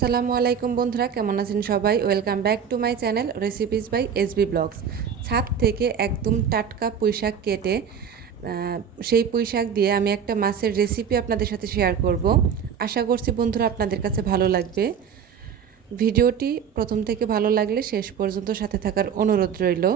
আসসালামু আলাইকুম বন্ধুরা, কেমন আছেন সবাই? Welcome back to my channel recipes by SB blogs ছাদ থেকে একদম টাটকা পুঁইশাক কেটে সেই পুঁইশাক দিয়ে আমি একটা মাছের রেসিপি আপনাদের সাথে শেয়ার করব। আশা করছি বন্ধুরা আপনাদের কাছে ভালো লাগবে। ভিডিওটি প্রথম থেকে ভালো লাগলে শেষ পর্যন্ত সাথে থাকার অনুরোধ রইল।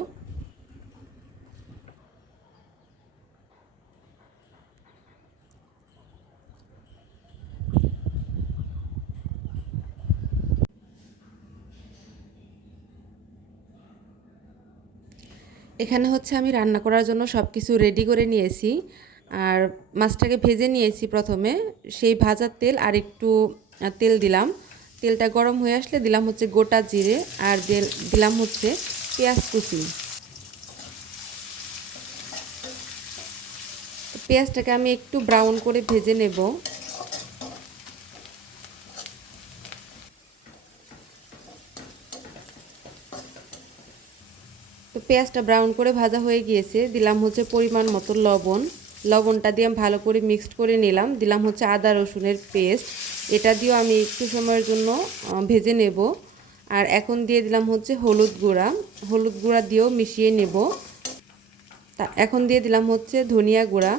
এখানে হচ্ছে আমি রান্না করার জন্য সব কিছু রেডি করে নিয়েছি। আর মাছটাকে ভেজে নিয়েছি প্রথমে। সেই ভাজার তেল আর একটু তেল দিলাম। তেলটা গরম হয়ে আসলে দিলাম হচ্ছে গোটা জিরে আর দিল- দিলাম হচ্ছে পেঁয়াজ কুচি। পেঁয়াজটাকে আমি একটু ব্রাউন করে ভেজে নেব। তো পেঁয়াজটা ব্রাউন করে ভাজা হয়ে গিয়েছে। দিলাম হচ্ছে পরিমাণ মতো লবণ। লবণটা দিয়ে আমি ভালো করে মিক্সড করে নিলাম। দিলাম হচ্ছে আদা রসুনের পেস্ট এটা দিয়েও আমি একটু সময়ের জন্য ভেজে নেব। আর এখন দিয়ে দিলাম হচ্ছে হলুদ গুঁড়া। হলুদ গুঁড়া দিয়েও মিশিয়ে নেব। তা এখন দিয়ে দিলাম হচ্ছে ধনিয়া গুঁড়া।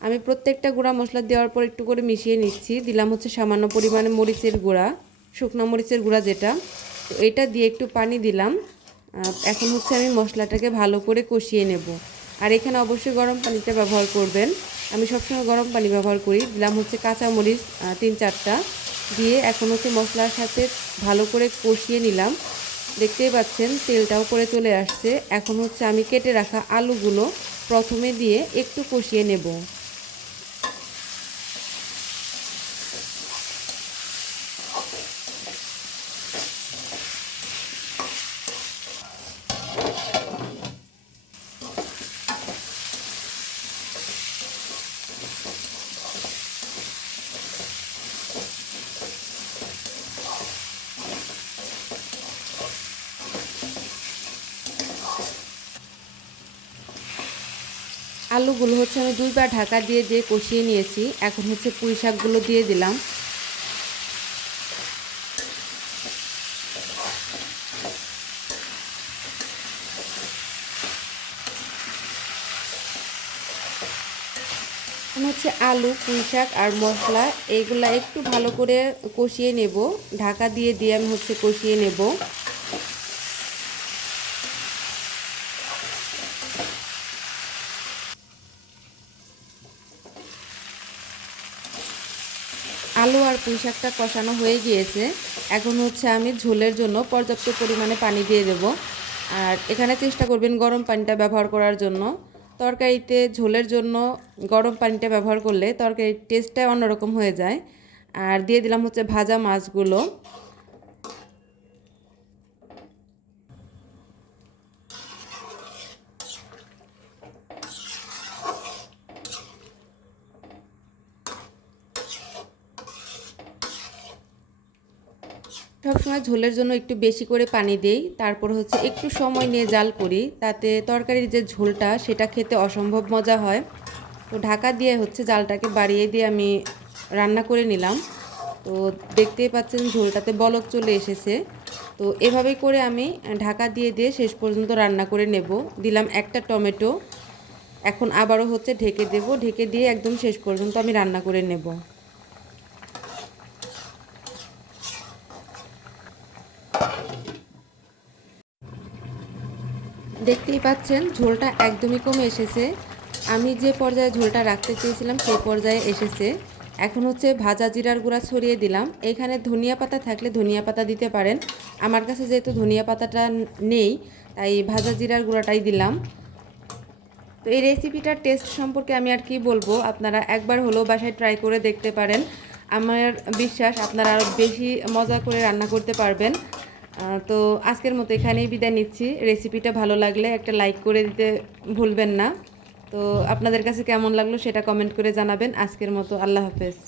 আমি প্রত্যেকটা গুঁড়া মশলা দেওয়ার পর একটু করে মিশিয়ে নিচ্ছি। দিলাম হচ্ছে সামান্য পরিমাণে মরিচের গুঁড়া, শুকনো মরিচের গুঁড়া যেটা। তো এটা দিয়ে একটু পানি দিলাম। এখন হচ্ছে আমি মশলাটাকে ভালো করে কষিয়ে নেব। আর এখানে অবশ্যই গরম পানিটা ব্যবহার করবেন। আমি সবসময় গরম পানি ব্যবহার করি। দিলাম হচ্ছে কাঁচামরিচ তিন চারটা। দিয়ে এখন হচ্ছে মশলার সাথে ভালো করে কষিয়ে নিলাম। দেখতেই পাচ্ছেন তেলটাও করে চলে আসছে। এখন হচ্ছে আমি কেটে রাখা আলুগুলো প্রথমে দিয়ে একটু কষিয়ে নেব। আলুগুলো হচ্ছে আমি দুইবার ঢাকা দিয়ে দিয়ে কষিয়ে নিয়েছি। এখন হচ্ছে পুঁই শাকগুলো দিয়ে দিলাম। হচ্ছে আলু, পুঁই শাক আর মশলা, এইগুলা একটু ভালো করে কষিয়ে নেব। ঢাকা দিয়ে দিয়ে আমি হচ্ছে কষিয়ে নেব। আলু আর পুঁই শাকটা কষানো হয়ে গিয়েছে। এখন হচ্ছে আমি ঝোলের জন্য পর্যাপ্ত পরিমাণে পানি দিয়ে দেব। আর এখানে চেষ্টা করবেন গরম পানিটা ব্যবহার করার জন্য। তরকারিতে ঝোলের জন্য গরম পানিটা ব্যবহার করলে তরকারির টেস্টটাই অন্যরকম হয়ে যায়। আর দিয়ে দিলাম হচ্ছে ভাজা মাছগুলো। সবসময় ঝোলের জন্য একটু বেশি করে পানি দেই। তারপর হচ্ছে একটু সময় নিয়ে জাল করি। তাতে তরকারির যে ঝোলটা, সেটা খেতে অসম্ভব মজা হয়। তো ঢাকা দিয়ে হচ্ছে জালটাকে বাড়িয়ে দিয়ে আমি রান্না করে নিলাম। তো দেখতেই পাচ্ছেন ঝোলটাতে বলক চলে এসেছে। তো এভাবেই করে আমি ঢাকা দিয়ে দিয়ে শেষ পর্যন্ত রান্না করে নেব। দিলাম একটা টমেটো। এখন আবারও হচ্ছে ঢেকে দেব। ঢেকে দিয়ে একদম শেষ পর্যন্ত আমি রান্না করে নেব। দেখতেই পাচ্ছেন, ঝোলটা একদমই কমে এসেছে। আমি যে পর্যায়ে ঝোলটা রাখতে চেয়েছিলাম, সেই পর্যায়ে এসেছে। এখন হচ্ছে ভাজা জিরার গুঁড়া ছড়িয়ে দিলাম। এখানে ধনিয়া পাতা থাকলে ধনিয়া পাতা দিতে পারেন। আমার কাছে যেহেতু ধনিয়া পাতাটা নেই, তাই ভাজা জিরার গুঁড়াটাই দিলাম। তো এই রেসিপিটার টেস্ট সম্পর্কে আমি আর কি বলব, আপনারা একবার হলেও বাসায় ট্রাই করে দেখতে পারেন। আমার বিশ্বাস আপনারা আরও বেশি মজা করে রান্না করতে পারবেন। তো আজকের মতো এখানেই বিদায় নিচ্ছি। রেসিপিটা ভালো লাগলে একটা লাইক করে দিতে ভুলবেন না। তো আপনাদের কাছে কেমন লাগল সেটা কমেন্ট করে জানাবেন। আজকের মতো আল্লাহ হাফেজ।